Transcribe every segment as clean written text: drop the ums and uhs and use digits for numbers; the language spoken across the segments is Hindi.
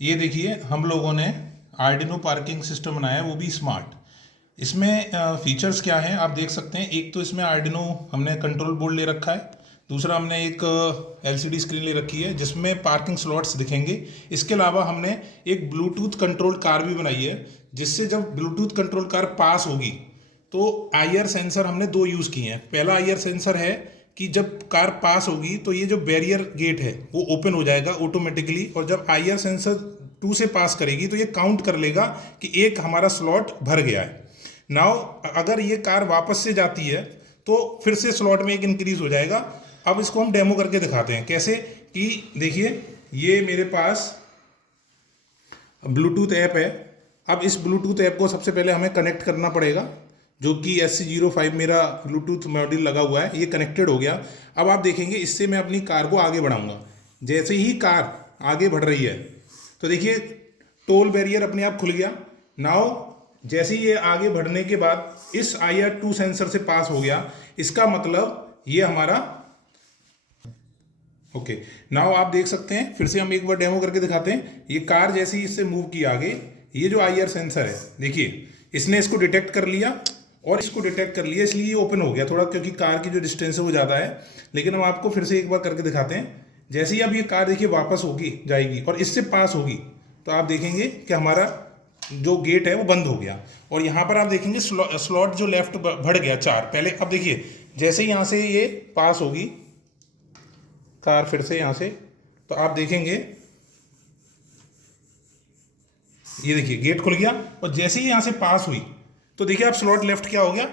ये देखिए हम लोगों ने आर्डिनो पार्किंग सिस्टम बनाया है, वो भी स्मार्ट। इसमें फीचर्स क्या हैं आप देख सकते हैं। एक तो इसमें आर्डिनो हमने कंट्रोल बोर्ड ले रखा है, दूसरा हमने एक एलसीडी स्क्रीन ले रखी है जिसमें पार्किंग स्लॉट्स दिखेंगे। इसके अलावा हमने एक ब्लूटूथ कंट्रोल कार भी बनाई है, जिससे जब ब्लूटूथ कंट्रोल कार पास होगी तो आईआर सेंसर हमने दो यूज़ किए हैं। पहला आईआर सेंसर है कि जब कार पास होगी तो ये जो बैरियर गेट है वो ओपन हो जाएगा ऑटोमेटिकली, और जब आईआर सेंसर 2 से पास करेगी तो ये काउंट कर लेगा कि एक हमारा स्लॉट भर गया है। नाउ अगर ये कार वापस से जाती है तो फिर से स्लॉट में एक इंक्रीज हो जाएगा। अब इसको हम डेमो करके दिखाते हैं कैसे। कि देखिए ये मेरे पास ब्लूटूथ ऐप है। अब इस ब्लूटूथ ऐप को सबसे पहले हमें कनेक्ट करना पड़ेगा, जो कि SC05 मेरा ब्लूटूथ मॉड्यूल लगा हुआ है, ये कनेक्टेड हो गया। अब आप देखेंगे इससे मैं अपनी कार को आगे बढ़ाऊंगा। जैसे ही कार आगे बढ़ रही है तो देखिए टोल बैरियर अपने आप खुल गया। नाउ जैसे ही ये आगे बढ़ने के बाद इस IR2 सेंसर से पास हो गया, इसका मतलब ये हमारा ओके। नाउ आप देख सकते हैं, फिर से हम एक बार डेमो करके दिखाते हैं। ये कार जैसे ही इससे मूव की आगे, ये जो IR सेंसर है देखिए इसने इसको डिटेक्ट कर लिया और इसको डिटेक्ट कर लिया, इसलिए ये ओपन हो गया थोड़ा, क्योंकि कार की जो डिस्टेंस है वो ज़्यादा है। लेकिन हम आपको फिर से एक बार करके दिखाते हैं। जैसे ही अब ये कार देखिए वापस होगी जाएगी और इससे पास होगी तो आप देखेंगे कि हमारा जो गेट है वो बंद हो गया। और यहाँ पर आप देखेंगे स्लॉट जो लेफ्ट बढ़ गया 4 पहले। अब देखिए जैसे ही यहाँ से ये पास होगी कार फिर से यहाँ से, तो आप देखेंगे ये देखिए गेट खुल गया। और जैसे ही यहाँ से पास हुई तो देखिए आप स्लॉट लेफ्ट क्या हो गया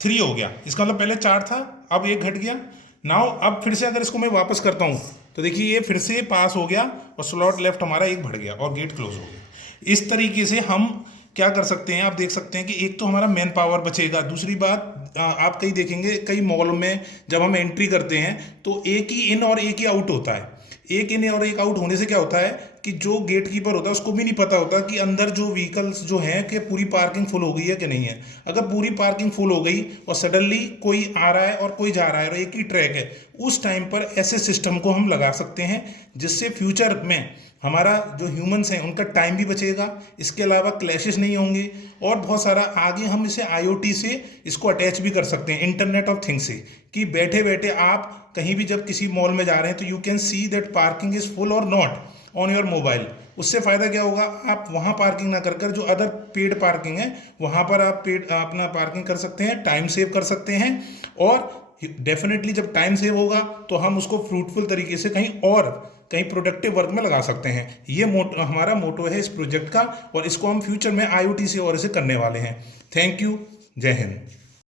3 हो गया। इसका मतलब पहले 4 था, अब 1 घट गया। नाउ अब फिर से अगर इसको मैं वापस करता हूँ तो देखिए ये फिर से पास हो गया और स्लॉट लेफ्ट हमारा 1 बढ़ गया और गेट क्लोज हो गया। इस तरीके से हम क्या कर सकते हैं, आप देख सकते हैं कि एक तो हमारा मैन पावर बचेगा। दूसरी बात आप कहीं देखेंगे कई मॉल में जब हम एंट्री करते हैं तो एक ही इन और एक ही आउट होता है। एक इन और एक आउट होने से क्या होता है कि जो गेट कीपर होता है उसको भी नहीं पता होता कि अंदर जो व्हीकल्स जो हैं कि पूरी पार्किंग फुल हो गई है कि नहीं है। अगर पूरी पार्किंग फुल हो गई और सडनली कोई आ रहा है और कोई जा रहा है और एक ही ट्रैक है, उस टाइम पर ऐसे सिस्टम को हम लगा सकते हैं जिससे फ्यूचर में हमारा जो ह्यूमंस हैं उनका टाइम भी बचेगा। इसके अलावा क्लैशेस नहीं होंगे और बहुत सारा आगे हम इसे IoT से इसको अटैच भी कर सकते हैं, इंटरनेट ऑफ थिंग्स से, कि बैठे बैठे आप कहीं भी जब किसी मॉल में जा रहे हैं तो you can see that parking is full और नॉट ऑन योर मोबाइल। उससे फ़ायदा क्या होगा, आप वहाँ पार्किंग ना कर जो अदर पेड पार्किंग है वहाँ पर आप पेड अपना पार्किंग कर सकते हैं, टाइम सेव कर सकते हैं। और डेफिनेटली जब टाइम सेव होगा तो हम उसको फ्रूटफुल तरीके से कहीं प्रोडक्टिव वर्क में लगा सकते हैं। ये हमारा मोटो है इस प्रोजेक्ट का, और इसको हम फ्यूचर में IoT से और इसे करने वाले हैं। थैंक यू, जय हिंद।